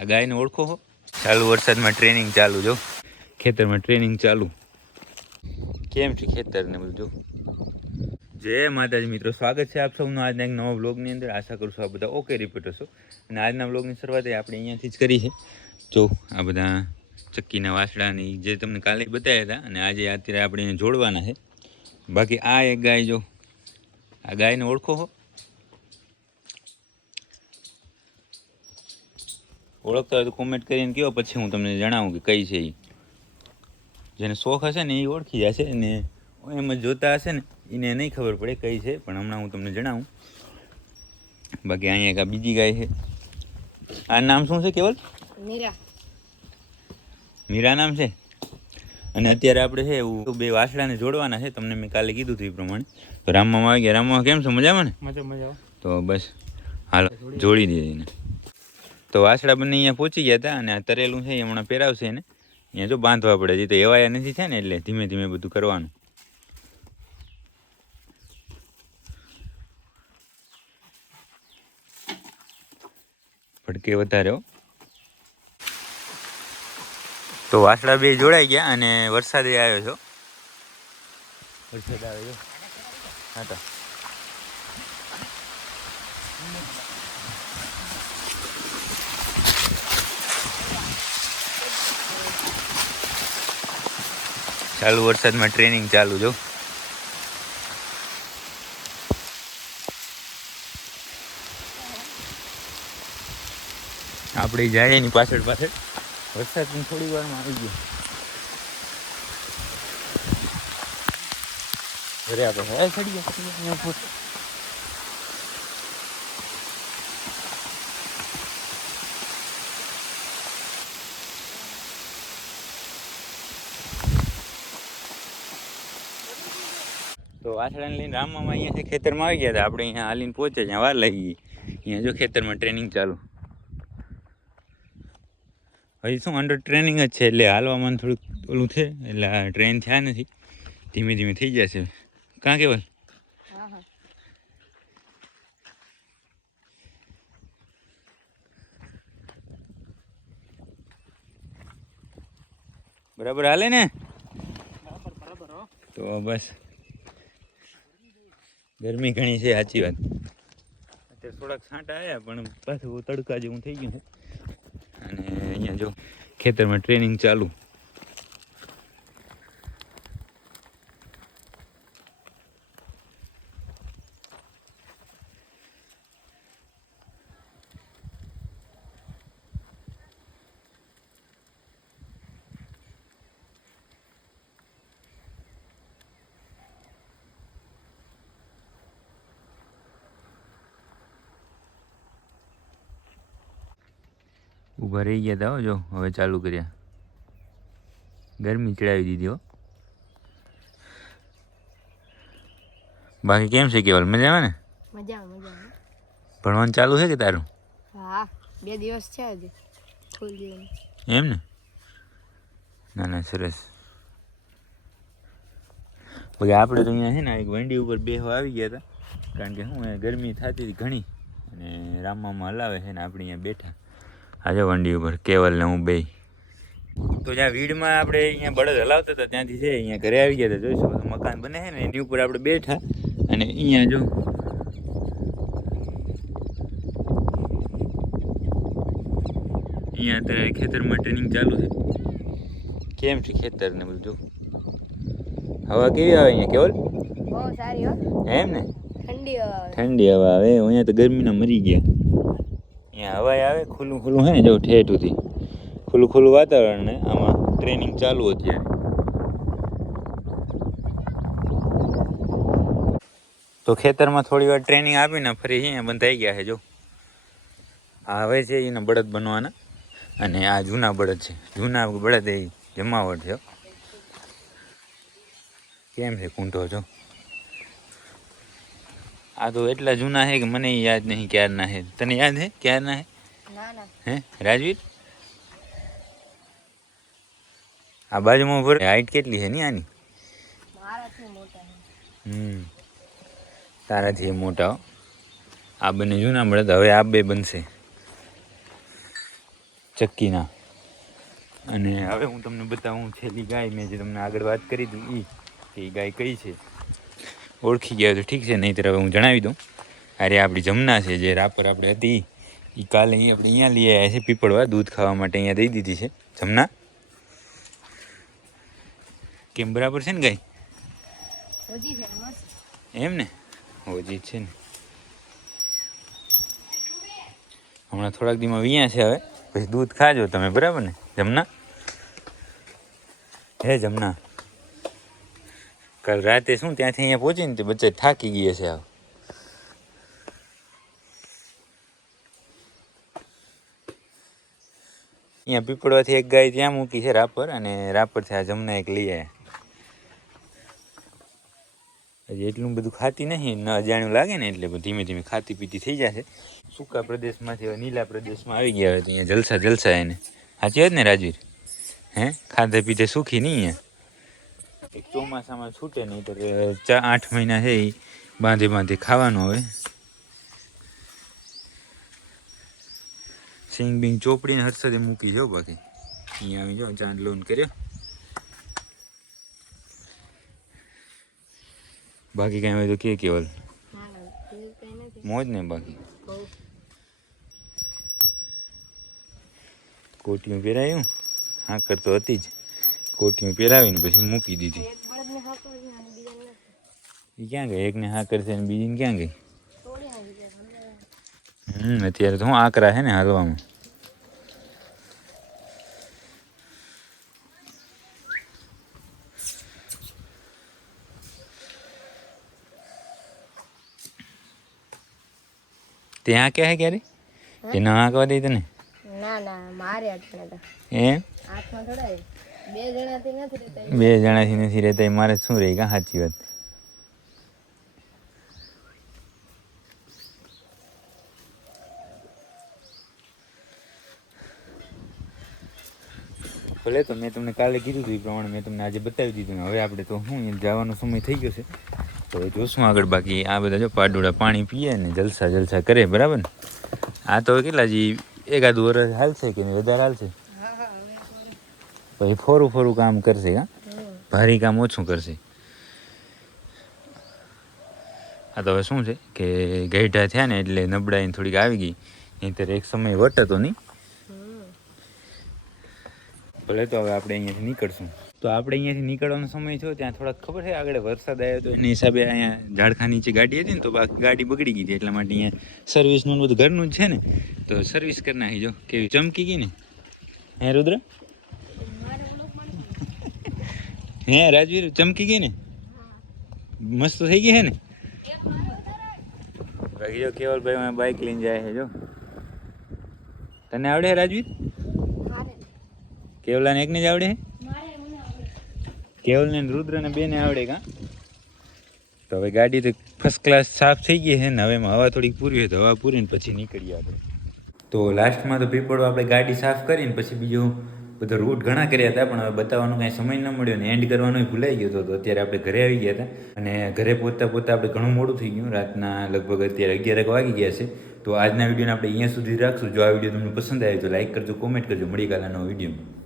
આ ગાયને ઓળખો હો. ચાલુ વરસાદમાં ટ્રેનિંગ ચાલુ જો. ખેતરમાં ટ્રેનિંગ ચાલુ. કેમ છે ખેતર ને બધું જો? જય માતાજી મિત્રો સ્વાગત છે આપ સૌનું આજના એક નવા બ્લોગની અંદર. આશા કરું છું આ બધા ઓકે રિપીટ હશો અને આજના બ્લોગની શરૂઆત આપણે અહીંયાથી જ કરી છે. જો આ બધા ચક્કીના વાસડાની જે તમને કાલે બતાવ્યા હતા અને આજે અત્યારે આપણે એને જોડવાના છે. બાકી આ એક ગાય જો આ ગાયને ઓળખો હો. ઓળખતા હોય તો કોમેન્ટ કરીને કહો પછી હું તમને જણાવું કે કઈ છે એ જેને શોખ હશે ને એ ઓળખી જશે ને એમ જ જોતા હશે ને એને નહીં ખબર પડે કઈ છે પણ હમણાં હું તમને જણાવું. બાકી અહીંયા એક આ બીજી ગાય છે. આ નામ શું છે કેવલ? મીરા. મીરા નામ છે? અને અત્યારે આપણે છે એવું બે વાસડાને જોડવાના છે તમને મેં કાલે કીધું હતું એ પ્રમાણે. તો રામમાં આવી ગયા રામમાં કેમ છો? મજામાં ને? મજા મજા તો બસ હાલો જોડી દઈએ એને. તો વાસડા બંને અહીંયા પહોંચી ગયા હતા અને આ તરેલું છે એ હમણાં પહેરાવશે એને. અહીંયા જો બાંધવા પડે છે. તો એવાયા નથી છે ને એટલે ધીમે ધીમે બધું કરવાનું. ભડકે વધારે તો વાસડા બે જોડાઈ ગયા અને વરસાદ આવ્યો છો. વરસાદ આવ્યો હા તો. ચાલુ વરસાદમાં ટ્રેનિંગ ચાલુ જો આપણે જાય એની પાછળ પાછળ. વરસાદ થોડી વારમાં આવી ગયો. ઘરે આપણે તો લઈને રામમાં અહીંયા ખેતરમાં આવી ગયા હતા. આપણે અહીંયા હાલીને પહોંચે ત્યાં વાર લઈ ગઈ. અહીંયા જો ખેતરમાં ટ્રેનિંગ ચાલુ. હજી શું અંડર ટ્રેનિંગ જ છે એટલે હાલવામાં થોડુંક ઓલું છે એટલે ટ્રેન થયા નથી. ધીમે ધીમે થઈ જશે કાં કેવલ બરાબર હાલે ને? તો બસ. ગરમી ઘણી છે સાચી વાત. અત્યારે થોડાક છાંટા આવ્યા પણ પાછું તડકા જેવું થઈ ગયું. છે અને અહીંયા જો ખેતરમાં ટ્રેનિંગ ચાલુ. ઊભા રહી ગયા હતા જો હવે ચાલુ કર્યા. ગરમી ચડાવી દીધી હો. બાકી કેમ છે કેવલ? મજામાં ને? મજા મજા ભણવાનું ચાલુ છે કે તારું? હા બે દિવસ છે આજે એમ ને? ના ના સરસ. પછી આપણે તો અહીંયા છે ને એક વંડી ઉપર બેહવા આવી ગયા હતા કારણ કે શું ગરમી થતી હતી ઘણી. અને રામવામાં હલાવે છે ને આપણે અહીંયા બેઠા. આજે વંડી ઉપર કેવલ ને હું બે તો જ્યાં વીડમાં આપણે અહીંયા બળદ હલાવતા હતા ત્યાંથી છે અહીંયા ઘરે આવી ગયા હતા જોઈશું. મકાન બને છે ને એની ઉપર આપણે બેઠા અને અહીંયા જો. અહીંયા અત્યારે ખેતરમાં ટ્રેનિંગ ચાલુ છે. કેમ છે ખેતર ને બધું જો? હવા કેવી આવે અહીંયા કેવલ? બહુ સારી હો. એમ ને? ઠંડી હવા ઠંડી હવા આવે અહીંયા તો ગરમીના મરી ગયા. અહીંયા હવાઈ આવે, ખુલ્લું ખુલ્લું હે જો ઠેઠ સુધી. ખુલ્લું ખુલ્લું વાતાવરણ ને આમાં ટ્રેનિંગ ચાલુ અત્યારે. તો ખેતરમાં થોડી વાર ટ્રેનિંગ આપીને ફરી અહીંયા બંધાઈ ગયા છે જો. આ હવે છે એના બળદ બનવાના. અને આ જૂના બળદ છે. જૂના બળદ એ જમાવટ છે કેમ છે કૂંટો જો? આ તો એટલા જૂના છે કે મને યાદ નહીં ક્યારના છે. તને યાદ છે ક્યારના છે? હે? રાજવીર? આ બાજુમાં ભરે હાઈટ કેટલી છે ની આની? હમ. તારાથી એ મોટા આ બંને જૂના મળે તો હવે આ બે બનશે. ચક્કીના. અને હવે હું તમને બતાવું છેલ્લી ગાય મેં જે તમને આગળ વાત કરી હતી એ ગાય કઈ છે? ઓળખી ગયા તો ઠીક છે નહીંતર હવે હું જણાવી દઉં. અરે આપણી જમના છે જે રાપર આપણે હતી એ કાલે અહીં આપણે અહીંયા લઈ આવ્યા છે પીપળવા દૂધ ખાવા માટે અહીંયા દઈ દીધી છે. જમના? કેમ બરાબર છે ને ગાય હજી છે મસ્ત. એમ ને? હોજી જ છે ને. હમણાં થોડાક દીમાં વિયા છે હવે. પછી દૂધ ખાજો તમે બરાબર ને? જમના? હે જમના. કાલ રાતે શું ત્યાંથી અહીંયા પહોંચીને તે બચ્ચા થાકી ગયા છે આવ. અહીંયા પીપળવાથી એક ગાય ત્યાં મૂકી છે રાપર અને રાપરથી આ જમના એક લઈ આવ્યા હજી એટલું બધું ખાતી નહીં, ન અજાણ્યું લાગે ને એટલે ધીમે ધીમે ખાતી પીતી થઈ જશે સૂકા પ્રદેશમાંથી હવે નીલા પ્રદેશમાં આવી ગયા હોય તો અહીંયા જલસા જલસા એને. સાચી વાત ને, રાજવીર? હે? ખાધે પીધે સુખી નહીં અહીંયા? ચોમાસામાં છૂટે નહીં તો ચા આઠ મહિના છે એ બાંધે બાંધે ખાવાનું હવે. સિંગ બિંગ ચોપડીને હર્ષદે મૂકી જાઓ બાકી. અહીંયા આવી જાઓ, ચાંદ લોન કર્યો. બાકી કાંઈ હોય તો કે કેવલ. મોજ ને બાકી. કોટિયું પહેરાયું? હા કરતો હતી જ. કોટિયું પહેરાવીને પછી મૂકી દીધી. એ ક્યાં ગઈ? એકને હા કરશે ને બીજીને ક્યાં ગઈ? હમ અત્યારે તો હું આકરા છે ને હાલવામાં. ત્યાં ક્યાં હે ક્યારે? કે ના આંકવા દઈ તને? ના ના મારે તો એમ? હાથમાં થોડા. બે જણાથી નથી રહેતા નથી રહેતા મારે શું રહી કાં? સાચી વાત. ભલે તો મેં તમને કાલે કીધું હતું એ પ્રમાણે મેં તમને આજે બતાવી દીધું હવે આપણે તો શું જવાનો સમય થઈ ગયો છે. તો જોશું આગળ બાકી આ બધા જો પાડોળા પાણી પીએ ને જલસા જલસા કરે, બરાબર ને? આ તો કેટલા જી, એકાદ વર્ષ હાલશે કે વધારે હાલશે હા હા હવે sorry. પછી ફોરું ફોરું કામ કરશે, હા. ભારી કામ ઓછું કરશે. આ તો હવે શું છે કે ગઈઢા થયા ને એટલે નબળાઈને થોડીક આવી ગઈ. નહીંતર એક સમય વટ હતો નહીં. ભલે તો હવે આપણે અહીંયાથી નીકળશું. તો આપણે અહીંયાથી નીકળવાનો સમય થયો, ત્યાં થોડાક ખબર છે આગળ વરસાદ આવ્યો તો? એના હિસાબે અહીંયા ઝાડખા નીચે ગાડી હતી ને તો બાકી ગાડી બગડી ગઈ હતી, એટલા માટે અહીંયા સર્વિસનું બધું ઘરનું જ છે ને. તો સર્વિસ કરી નાખી જો. કેવી, ચમકી ગઈ ને? હે, રુદ્ર? હે રાજવીર ચમકી ગઈ ને? મસ્ત થઈ ગઈ હે ને? ભાઈ જો કેવલભાઈ બાઇક લઈને જાય છે જો. તને આવડે રાજવીર? કેવલાને એકને જ આવડે. કેવલને ને રુદ્રને બેને આવડે કાં? તો હવે ગાડી તો ફર્સ્ટ ક્લાસ સાફ થઈ ગઈ છે ને હવે એમાં હવા થોડીક પૂરી હોય તો હવા પૂરીને પછી નીકળીએ આપણે. તો લાસ્ટમાં તો પીપળો આપણે ગાડી સાફ કરીને પછી બીજો બધો રૂટ ઘણા કર્યા હતા, પણ હવે બતાવવાનો કાંઈ સમય ન મળ્યો ને એન્ડ કરવાનો ભૂલાઈ ગયો હતો. અત્યારે આપણે ઘરે આવી ગયા હતા અને ઘરે પહોંચતા પહોંચતા આપણે ઘણું મોડું થઈ ગયું. રાતના લગભગ અત્યારે અગિયાર વાગી ગયા છે. તો આજના વિડીયોને આપણે અહીંયા સુધી રાખશું. જો આ વીડિયો તમને પસંદ આવ્યો તો લાઈક કરજો કોમેન્ટ કરજો. મળી કાલના નવા વિડીયોમાં.